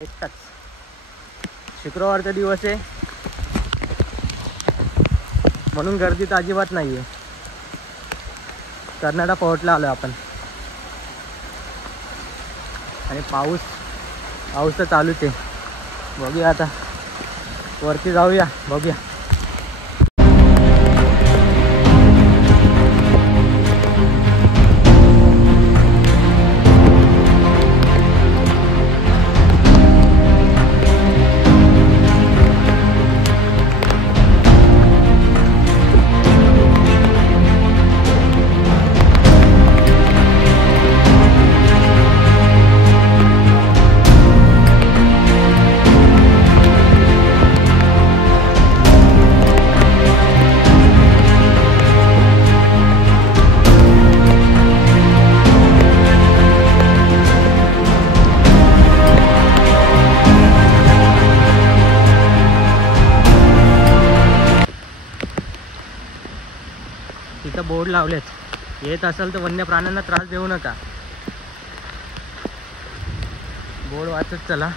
एकटाच शुक्रवारचा दिवस आहे म्हणून गर्दी तर अजिबात नाही आहे. कर्नाटक फोर्टला आलो आपण आणि पाऊस तर चालूच आहे. बघूया आता वरती जाऊया बघूया. तिथं बोर्ड लावलेत, येत असेल तर वन्य प्राण्यांना त्रास देऊ नका. बोर्ड वाचत चला.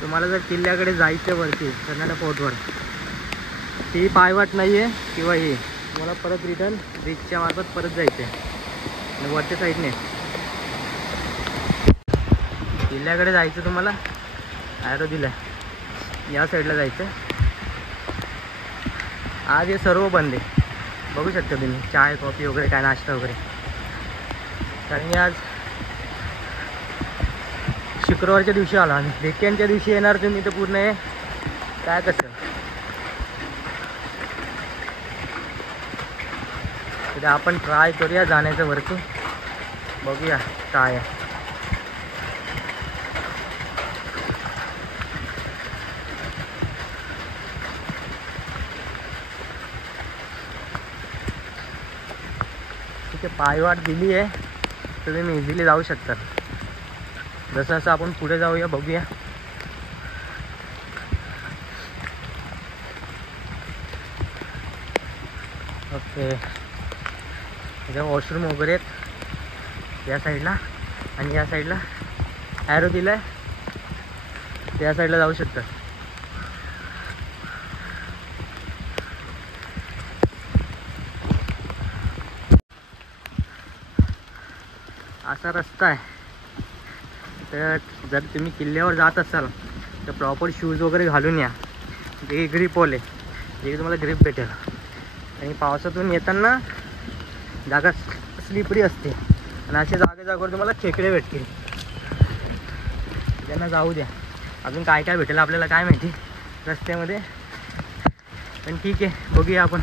तुम्हाला जर किल्ल्याकडे जायचं वरती कर्नाटक फोर्टवर, ती पायवाट नाही आहे किंवा ही तुम्हाला परत रिटर्न ब्रिजच्या मार्फत परत जायचं आहे आणि वरच्या साईडने किल्ल्याकडे जायचं. तुम्हाला ॲरो दिलाय, या साईडला जायचं. आज हे सर्व बंद आहे, बघू शकता तुम्ही. चाय कॉफी वगैरे काय नाश्ता वगैरे, कारण की आज शुक्रवारच्या दिवशी आला आणि वीकेंडच्या दिवशी येणार तुम्ही तर पूर्ण हे काय कसं. तर आपण ट्राय करूया जाण्याचं वरती, बघूया काय आहे. तिथे पायवाट दिली आहे, तर तुम्ही इझिली जाऊ शकता. जसं असं आपण पुढे जाऊया बघूया. ओके, इथे वॉशरूम वगैरे आहेत या साईडला आणि या साईडला ॲरो दिला आहे, त्या साईडला जाऊ शकता. असा रस्ता आहे. तर जर तुम्ही किल्ल्यावर जात असाल तर प्रॉपर शूज वगैरे घालून या. जे ग्रिप होल आहे, जे तुम्हाला ग्रिप भेटेल. आणि पावसातून येताना जागा स्लिपरी असते आणि अशा जागेवर तुम्हाला खेकडे भेटतील. त्यांना जाऊ द्या. अजून काय काय भेटेल आपल्याला काय माहिती रस्त्यामध्ये, पण ठीक आहे बघूया आपण.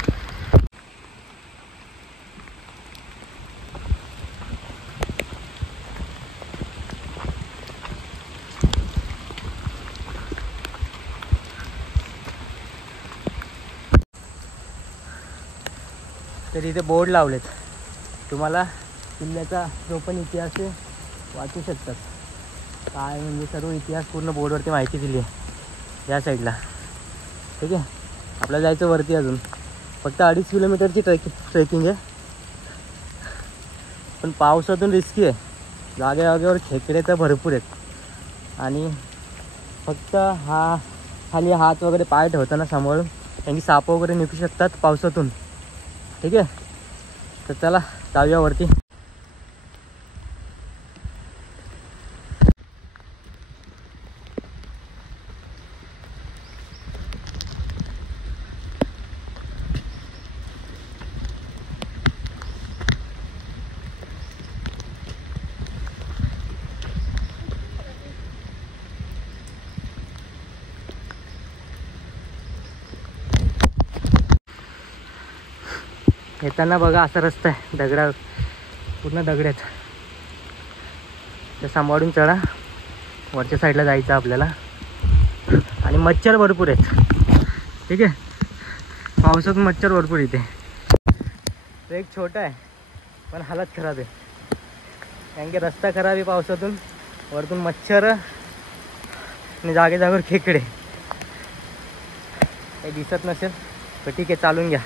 तर इथे बोर्ड लावलेत, तुम्हाला किल्ल्याचा जो पण इतिहास आहे वाचू शकतात. काय म्हणजे सर्व इतिहास पूर्ण बोर्डवरती माहिती दिली आहे या साईडला. ठीक आहे, आपल्याला जायचं वरती. अजून फक्त 2.5 किलोमीटरची ट्रेकिंग आहे, पण पावसातून रिस्की आहे. जागेवर खेकडे तर भरपूर आहेत आणि फक्त खाली हात वगैरे पाय ठेवताना सांभाळून, कारण की साप वगैरे निघू शकतात पावसातून. ठीक आहे, तर चला जाऊया वरती. येताना बघा असा रस्ता आहे, पूर्ण दगड आहेत. तर सांभाळून चढा, वरच्या साईडला जायचं आपल्याला. आणि मच्छर भरपूर आहेत. ठीक आहे, पावसात मच्छर भरपूर इथे. ट्रेक छोटा आहे पण हालत खराब आहे, कारण की रस्ता खराब आहे पावसातून. वरतून मच्छर आणि जागेवर खेकडे. काही दिसत नसेल तर ठीक आहे, चालून घ्या.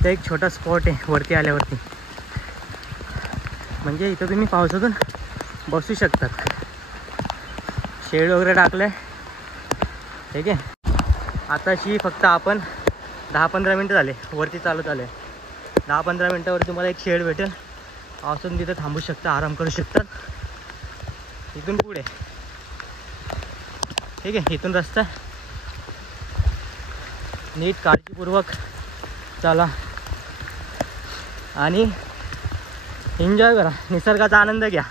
इथं एक छोटा स्पॉट आहे वरती आल्यावरती, म्हणजे इथं तुम्ही पावसातून बसू शकतात. शेड वगैरे टाकलं आहे. ठीक आहे. आताशी फक्त आपण 10-15 मिनटं झाले वरती चालत आले. 10-15 मिनटावर तुम्हाला एक शेड भेटेल. पावसातून तिथं थांबू शकता, आराम करू शकतात. इथून पुढे ठीक आहे, इथून रस्ता नीट काळजीपूर्वक चला आणि एन्जॉय करा, निसर्गाचा आनंद घ्या.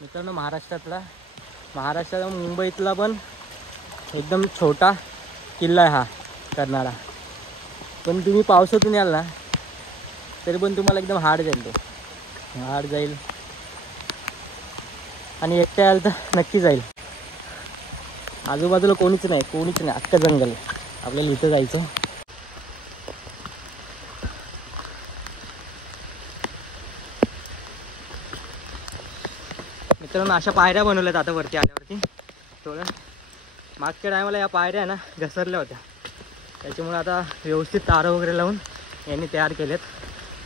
मित्रांनो, महाराष्ट्रात मुंबईतला पण एकदम छोटा किल्ला आहे हा करणारा. पण तुम्ही पावसातून याल ना तरी पण तुम्हाला एकदम हार्ड जाईल आणि एकट्या याल तर नक्की जाईल. आजूबाजूला कोणीच नाही, अख्खं जंगल. आपल्याला इथं जायचं. मित्रांनो, अशा पायऱ्या बनवल्यात आता वरती आल्यावरती. थोडं मागच्या टायमाला या पायऱ्या ना घसरल्या होत्या, त्याच्यामुळे आता व्यवस्थित तारं वगैरे लावून यांनी तयार केलेत.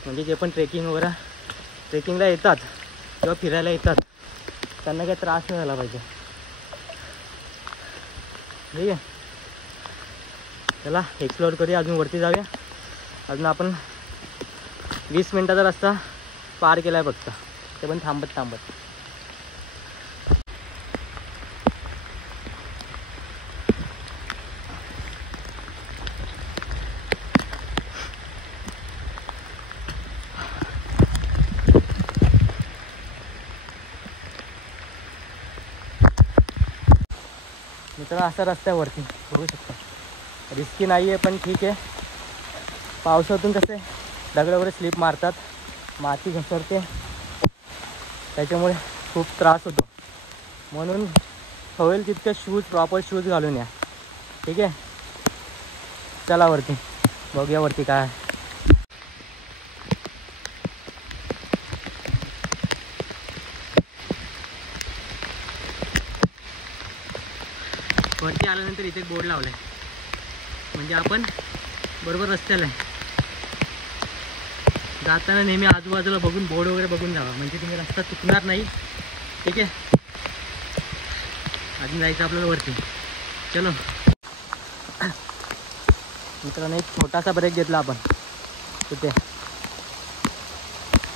म्हणजे जे पण ट्रेकिंगला येतात किंवा फिरायला येतात त्यांना काही त्रास नाही झाला पाहिजे. ठीक आहे, चला एक्सप्लोअर करूया. अजून वरती जाऊया. अजून आपण 20 मिनटाचा रस्ता पार केला आहे फक्त, ते पण थांबत. मित्रांनो, असा रस्ता आहे वरती, बघू शकता. रिस्की नाही आहे पण ठीक आहे. पावसातून कसे दगड वगैरे स्लिप मारतात, माती घसरते, त्याच्यामुळे खूप त्रास होतो. म्हणून होईल तितके प्रॉपर शूज घालून या. ठीक आहे, चला वरती बघूया वरती काय आहे. वरती आल्यानंतर इथे बोर्ड लावला आहे, म्हणजे आपण बरोबर रस्त्याला आहे. जाताना नेहमी आजूबाजूला बघून बोर्ड वगैरे बघून जावा, म्हणजे तुम्ही रस्ता चुकणार नाही. ठीक आहे, अजून जायचं आपल्याला वरती. चलो मित्रांनो, एक छोटासा ब्रेक घेतला आपण तिथे.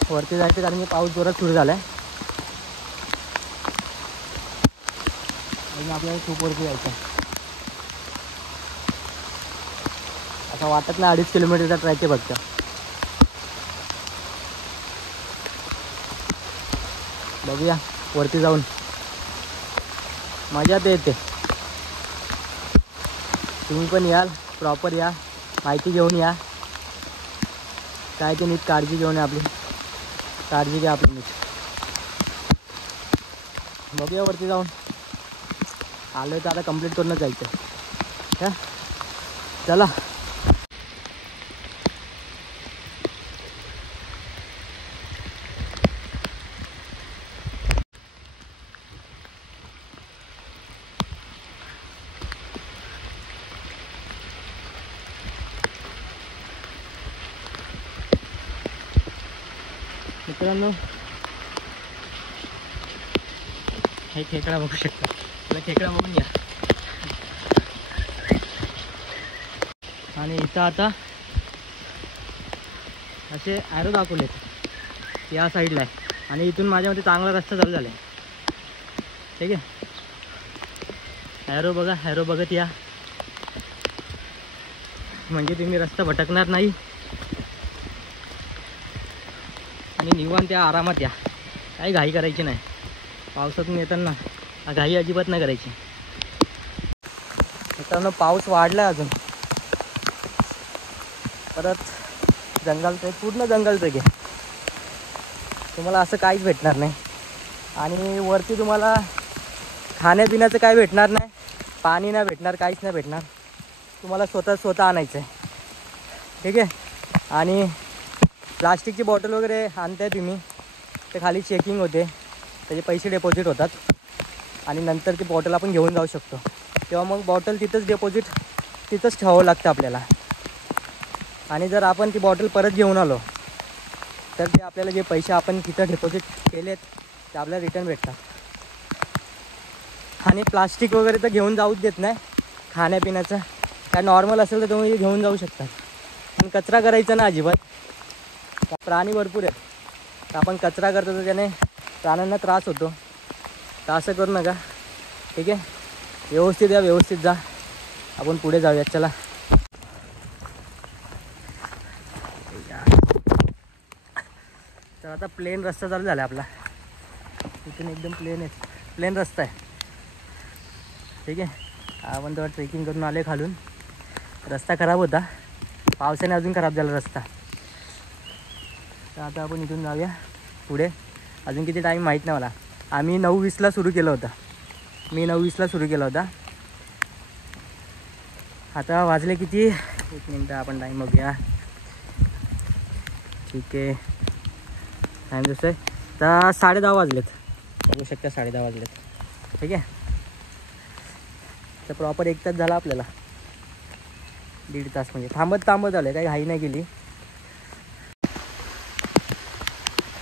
वरती जायचं कारण की पाऊस जोरात सुरू झाला आहे. अजून आपल्याला खूप वरती जायचं. असं वाटत नाही 2.5 किलोमीटरचा ट्रॅक आहे फक्त. बघूया वरती जाऊन मजा येते. तुम्ही पण याल, प्रॉपर या, माहिती घेऊन या. काय ते नीट काळजी घेऊन या, आपली काळजी घ्या आपली नीट. बघूया वरती जाऊन. आलं तर आता कंप्लीट करूनच जायचं. का चला. मित्रांनो, हे खेकडा बघू शकता. मला खेकडा बघून घ्या. आणि इथं आता असे ॲरो दाखवलेत या साईडला आहे, आणि इथून माझ्यामध्ये चांगला रस्ता चालू झाला आहे. ठीक आहे, ॲरो बघा, ॲरो बघत या, म्हणजे तुम्ही रस्ता भटकणार नाही आणि निवांत त्या आरामात या. काही घाई करायची नाही. पावसातून येताना घाई अजिबात नाही करायची. मित्रांनो, पाऊस वाढला अजून. परत जंगल ट्रेक, पूर्ण जंगल ट्रेक आहे. तुम्हाला असं काहीच भेटणार नाही. आणि वरती तुम्हाला खाण्यापिण्याचं काय भेटणार नाही, पाणी नाही भेटणार, काहीच नाही भेटणार. तुम्हाला स्वतः आणायचं आहे. ठीक आहे. आणि प्लास्टिकची बॉटल वगैरे आणताय तुम्ही, ते खाली चेकिंग होते, त्याचे पैसे डिपॉझिट होतात आणि नंतर ती बॉटल आपण घेऊन जाऊ शकतो. तेव्हा मग बॉटल तिथंच तिथंच ठेवावं लागतं आपल्याला. आणि जर आपण ती बॉटल परत घेऊन आलो तर ते आपल्याला जे पैसे आपण तिथं डिपॉझिट केलेत ते आपल्याला रिटर्न भेटतात. आणि प्लास्टिक वगैरे तर घेऊन जाऊच देत नाही. खाण्यापिण्याचं काय नॉर्मल असेल तर तुम्ही घेऊन जाऊ शकता, पण कचरा करायचा ना अजिबात. प्राणी भरपूर आहेत, तर आपण कचरा करतो तर त्याने प्राण्यांना त्रास होतो, तर असं करू नका. ठीक आहे. व्यवस्थित या, व्यवस्थित जा. आपण पुढे जाऊयात. चला. तर आता प्लेन रस्ता चालू झाला आपला. इथून एकदम प्लेन रस्ता आहे. ठीक आहे. आपण तेव्हा ट्रेकिंग करून आले खालून. रस्ता खराब होता, पावसाने अजून खराब झाला रस्ता. तर आता आपण इथून जाऊया पुढे. अजून किती टाईम माहीत नाही मला. आम्ही 9:20ला सुरू केलं होतं. मी 9:20ला सुरू केला होता. आता वाजले किती, 1 मिनटं आपण टाईम बघूया. ठीक आहे. टाईम जसं आहे तर 10:30 वाजलेत. बघू शकता 10:30 वाजलेत. ठीक आहे. तर प्रॉपर 1 तास झाला आपल्याला. 1.5 तास म्हणजे थांबत आलं, काही घाई नाही केली.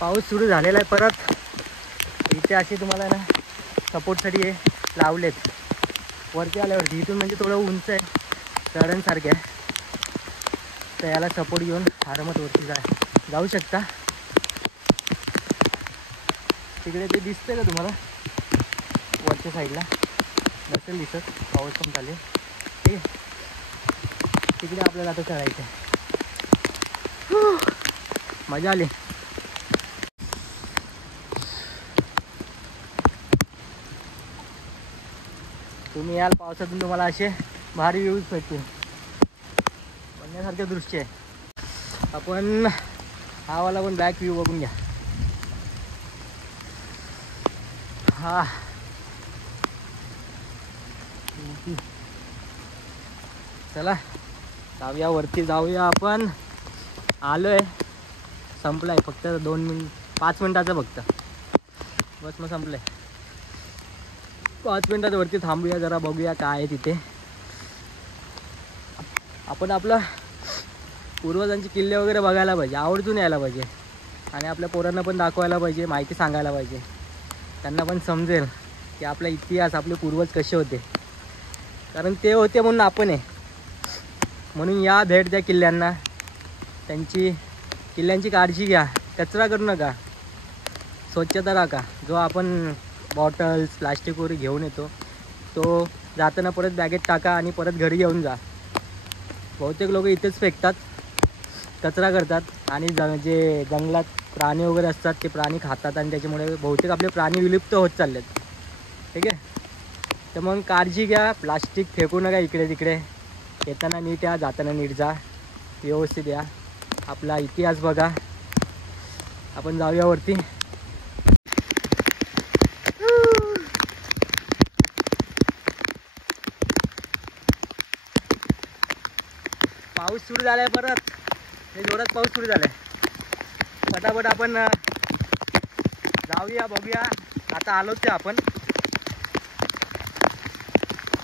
पाऊस सुरू झालेला आहे परत. इथे असे तुम्हाला ना सपोर्टसाठी हे लावलेत वरती आल्यावरती. इथून म्हणजे थोडं उंच आहे, चढणसारखे आहे, तर याला सपोर्ट घेऊन आरामात वरती जाऊ शकता. तिकडे ते दिसतंय का तुम्हाला वरच्या साईडला? नसेल दिसत, पाऊस पण चालेल. ठीक आहे. तिकडे आपल्याला आता चढायचं आहे. मजा आली. तुम्ही याल पावसातून, तुम्हाला असे भारी व्ह्यूज भेटतील, बघण्यासारखे दृश्य आहे. आपण हा वाला पण बॅक व्ह्यू बघून घ्या. हा चला जाऊया वरती, जाऊया आपण. आलो आहे, संपलं आहे. फक्त 5 मिनटाचं फक्त, बस मग संपलं आहे. 5 मिनटात वरती थांबूया, जरा बघूया काय आहे तिथे. आपण आपलं पूर्वजांचे किल्ले वगैरे बघायला पाहिजे, आवर्जून यायला पाहिजे. आणि आपल्या पोरांना पण दाखवायला पाहिजे, माहिती सांगायला पाहिजे. त्यांना पण समजेल की आपला इतिहास, आपले पूर्वज कसे होते. कारण ते होते म्हणून आपण आहे. म्हणून या, भेट द्या किल्ल्यांना. किल्ल्यांची काळजी घ्या, कचरा करू नका, स्वच्छता राखा. जो आपण बॉटल्स प्लास्टिक वगैरे घेऊन येतो तो जाताना परत बॅगेत टाका आणि परत घरी घेऊन जा. बहुतेक लोक इथेच फेकतात, कचरा करतात आणि जे जंगलात प्राणी वगैरे असतात ते प्राणी खातात आणि त्याच्यामुळे बहुतेक आपले प्राणी विलुप्त होत चाललेत. ठीक आहे. तर मग काळजी घ्या, प्लास्टिक फेकू नका इकडे तिकडे. येताना नीट या, जाताना नीट जा, व्यवस्थित या. आपला इतिहास बघा. आपण जाऊया वरती. पाऊस सुरू झाला आहे परत. हे जोरात पाऊस सुरू झाला आहे. फटाफट आपण जाऊया, बघूया. आता आलोच ते आपण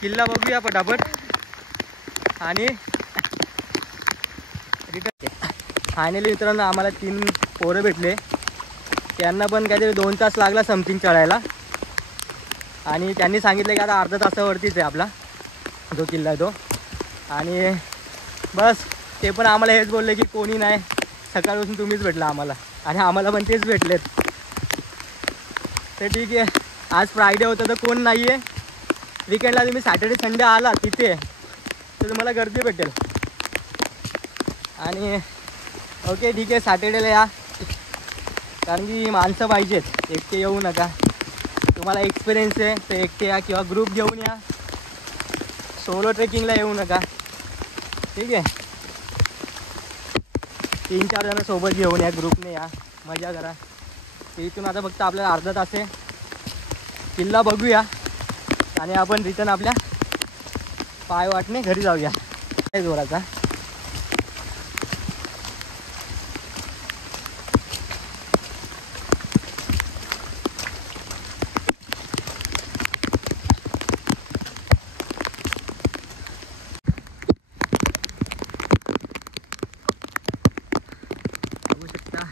किल्ला बघूया फटाफट आणि रिटर्न. फायनली मित्रांनो आम्हाला 3 पोरं भेटले. त्यांना पण काहीतरी 2 तास लागला समथिंग चढायला. आणि त्यांनी सांगितलं की आता अर्धा तासावरतीच आहे आपला जो किल्ला आहे तो. आणि बस ते पण आम्हाला हेच बोलले की कोणी नाही, सकाळपासून तुम्हीच भेटला आम्हाला. आणि आम्हाला पण तेच भेटलेत. तर ठीक आहे. आज फ्रायडे होतं तर कोण नाही आहे. वीकेंडला तुम्ही सॅटर्डे संडे आला तिथे तर तुम्हाला गर्दी भेटेल. आणि ओके ठीक आहे, सॅटर्डेला या, कारण की माणसं पाहिजेत, एकटे येऊ नका. तुम्हाला एक्सपिरियन्स आहे तर एकटे या किंवा ग्रुप घेऊन या. सोलो ट्रेकिंगला येऊ नका. ठीक आहे. 3-4 जण सोबत घेऊन या, ग्रुपने या, मजा करा. इथून आता फक्त आपल्याला अर्धा तास आहे किल्ला बघूया आणि आपण रिटर्न आपल्या पाय वाटणे घरी जाऊया. जोराचा बघू शकता.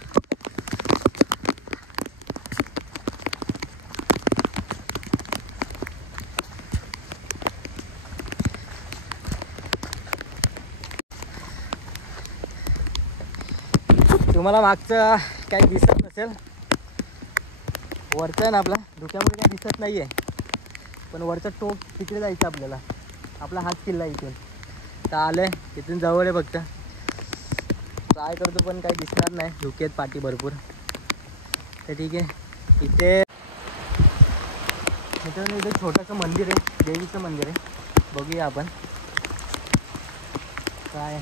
तुम्हाला मागचं काही दिसत नसेल, वरचं आहे ना आपला धुक्यामुळे काही दिसत नाही आहे, पण वरचं टोक तिकडे जायचं आपल्याला. आपला हाच किल्ला इथून तर आलं आहे, इथून जवळ आहे. फक्त ट्राय करतो पण काही दिसणार नाही, धुके आहेत पाठी भरपूर. तर ठीक आहे. इथे मित्रांनो इथे छोटंसं मंदिर आहे, देवीचं मंदिर आहे. बघूया आपण काय.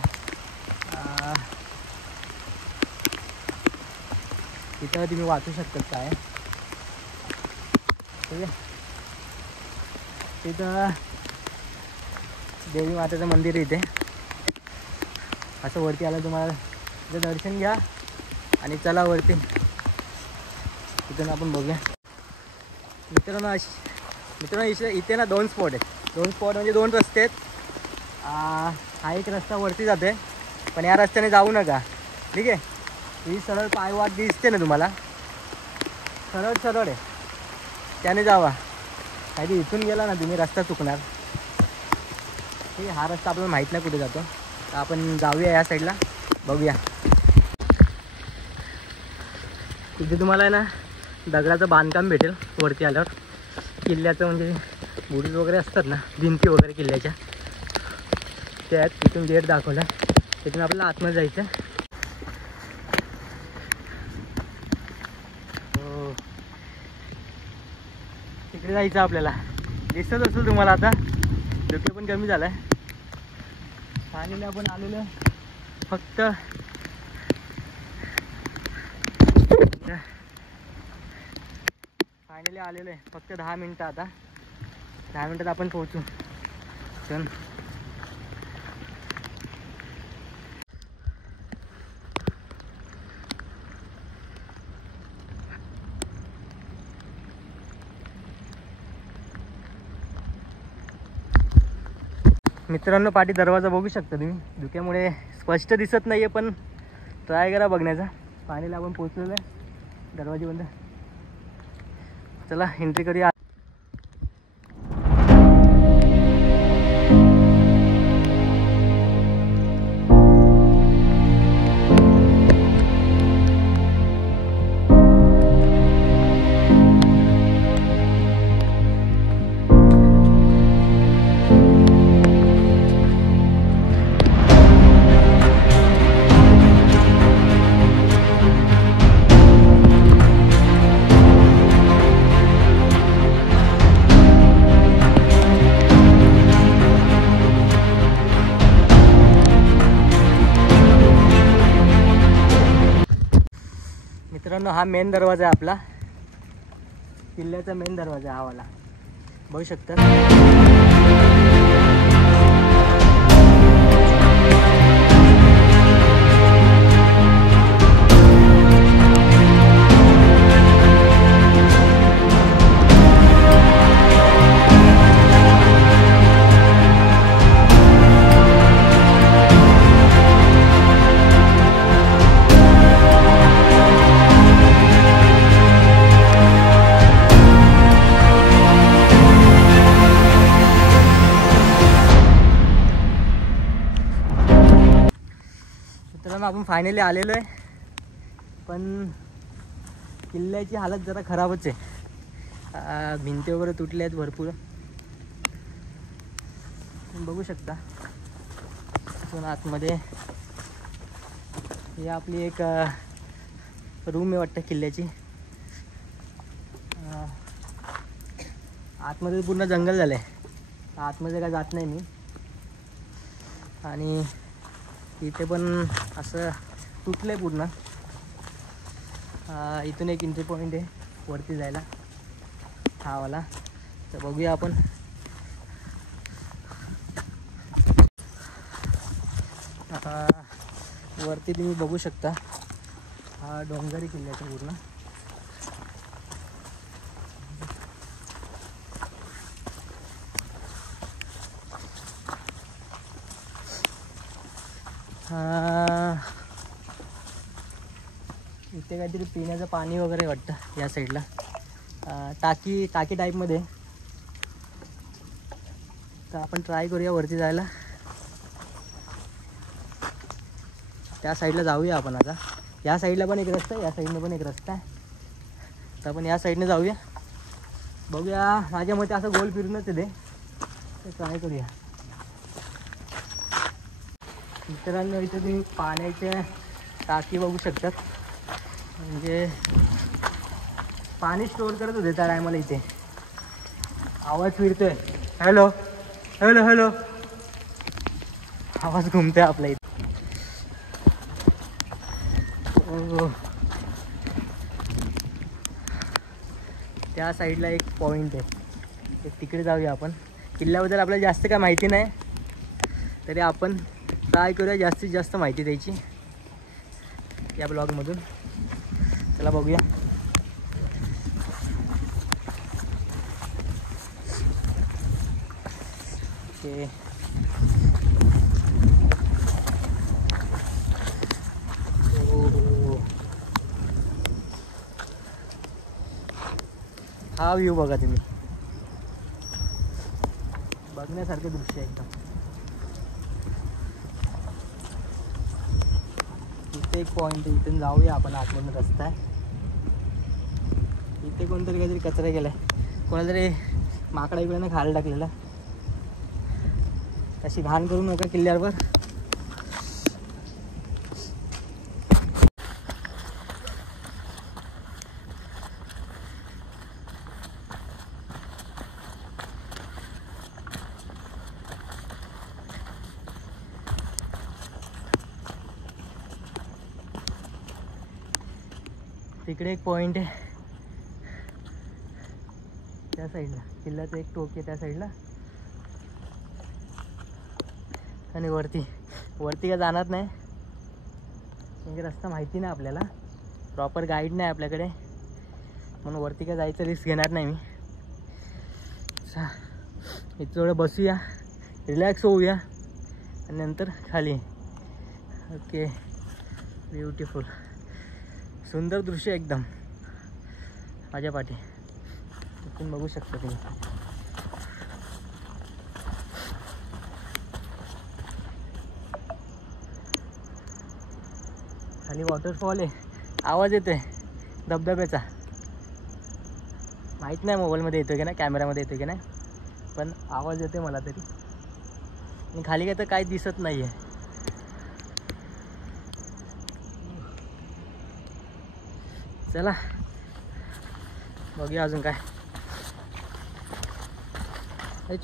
इथं तुम्ही वाचू शकतात काय. ठीक आहे. तिथं देवी मातेचं मंदिर आहे इथे. असं वरती आलं तुम्हाला इथं दर्शन घ्या आणि चला वरती. इथून आपण बघूया. मित्रांनो इथे ना 2 स्पॉट आहेत. 2 स्पॉट म्हणजे 2 रस्ते आहेत. हा एक रस्ता वरती जाते, पण या रस्त्याने जाऊ नका. ठीक आहे. ही सरळ पायवाट दिसते ना तुम्हाला, सरळ सरळ आहे, त्याने जावा. काही इथून गेला ना तुम्ही रस्ता चुकणार. ठीक आहे. हा रस्ता आपल्याला माहीत नाही कुठे जातो, तर आपण जाऊया या साईडला, बघूया. तिथे तुम्हाला आहे ना दगडाचं बांधकाम भेटेल वरती आल्यावर. किल्ल्याचं म्हणजे बुरुज वगैरे असतात ना, भिंती वगैरे किल्ल्याच्या, त्या आहेत. तिथून गेट दाखवला, तिथून आपल्याला आतमध्ये जायचं. हो, तिकडे जायचं आपल्याला. दिसत असेल तुम्हाला आता, धुके पण कमी झालाय. फायनली आपण आलेलं फक्त आलेलो आहे फक्त 10 मिनटं. आता 10 मिनटात आपण पोहोचू. चल मित्रांनो, पाठी दरवाजा बघू शकता तुम्ही. धुक्यामुळे स्पष्ट दिसत नाही आहे, पण ट्राय करा बघण्याचा. फायनली आपण पोहोचलेलो आहे. दरवाजे बंद. चला एंट्री करूया. मित्रांनो, हा मेन दरवाजा आहे आपला, किल्ल्याचा मेन दरवाजा हा वाला. बघू शकता. आपण फायनली आलेलो आहे, पण किल्ल्याची हालत जरा खराबच आहे. भिंती वगैरे तुटल्या आहेत भरपूर, बघू शकता. पण आतमध्ये ही आपली एक रूम आहे वाटतं किल्ल्याची. आतमध्ये पूर्ण जंगल झालं आहे, आतमध्ये काय जात नाही मी. आणि इथे पण असं तुटलं आहे पूर्ण. इथून एक एंट्री पॉईंट आहे वरती जायला. हा वाला. तर बघूया आपण. वरती तुम्ही बघू शकता हा डोंगरी किल्ल्याचा पूर्ण. इथे काहीतरी पिण्याचं पाणी वगैरे वाटतं या साईडला. टाकी टाईपमध्ये. तर आपण ट्राय करूया वरती जायला. त्या साईडला जाऊया आपण आता. या साईडला पण एक रस्ता आहे, या साईडने पण एक रस्ता आहे. तर आपण या साईडने जाऊया. बघूया. माझ्या मते असं गोल फिरूनच येते. तर ट्राय करूया. मित्रांनो इथे तुम्ही पाण्याचे टाकी बघू शकतात. म्हणजे पाणी स्टोअर करत होते त्या टायमाला. इथे आवाज फिरतोय. Hello hello hello. आवाज घुमतोय आपल्या इथे. त्या साईडला एक पॉईंट आहे, तिकडे जाऊया आपण. किल्ल्याबद्दल आपल्याला जास्त काय माहिती नाही, तरी आपण ट्राय करूया जास्तीत जास्त माहिती द्यायची या ब्लॉगमधून. चला बघूया. ओके. हा व्ह्यू बघा तुम्ही. बघण्यासारखे दृश्य एकदम. इथे एक पॉईंट आहे, इथून जाऊया आपण. आतमधून रस्ता आहे. इथे कोणतरी काहीतरी कचरा केलाय. कोणाला तरी माकडा इकडे खायला टाकलेला. तशी घाण करू नका किल्ल्यावर. तिकडे एक पॉईंट आहे त्या साईडला. किल्ल्याचं एक टोक आहे त्या साईडला. आणि वरती काय जाणार नाही, म्हणजे रस्ता माहिती नाही आपल्याला. प्रॉपर गाईड नाही आपल्याकडे, म्हणून वरती काय जायचं रिस्क घेणार नाही मी. इथं थोडं बसूया, रिलॅक्स होऊया आणि नंतर खाली. ओके. ब्युटिफुल. सुंदर दृश्य एकदम माझ्या पाठी. इथून बघू शकता तुम्ही. खाली वॉटरफॉल आहे. आवाज येतोय धबधब्याचा. माहीत नाही मोबाईलमध्ये येतोय की नाही, कॅमेरामध्ये येतोय की नाही, पण आवाज येतोय मला तरी. आणि खाली काय तर काही दिसत नाही आहे. चला बघूया अजून काय.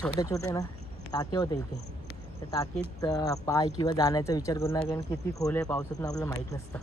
छोटे छोटे ना टाके होते इथे. त्या टाकीत पाय किंवा जाण्याचा विचार करू नका, कारण किती खोल आहे पावसातून आपल्याला माहीत नसतं.